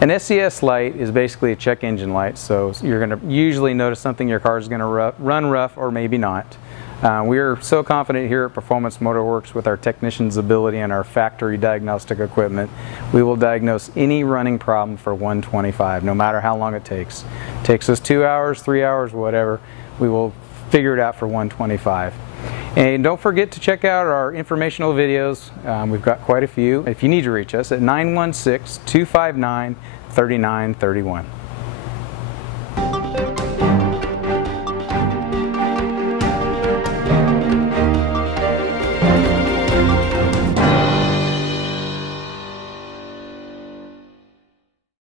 An SAS light is basically a check engine light, so you're going to usually notice something, your car is going to run rough or maybe not. We are so confident here at Performance Motor Works with our technicians' ability and our factory diagnostic equipment, we will diagnose any running problem for 125, no matter how long it takes. It takes us 2 hours, 3 hours, whatever, we will figure it out for 125. And don't forget to check out our informational videos. We've got quite a few. If you need to reach us at 916-259-3931.